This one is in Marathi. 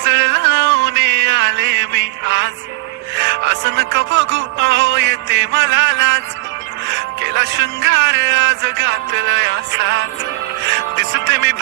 काजळ लावून आले मी आज. असं नका बघू अहो येते मला लाज. केला शृंगार आज घातला असाच. दिसते मी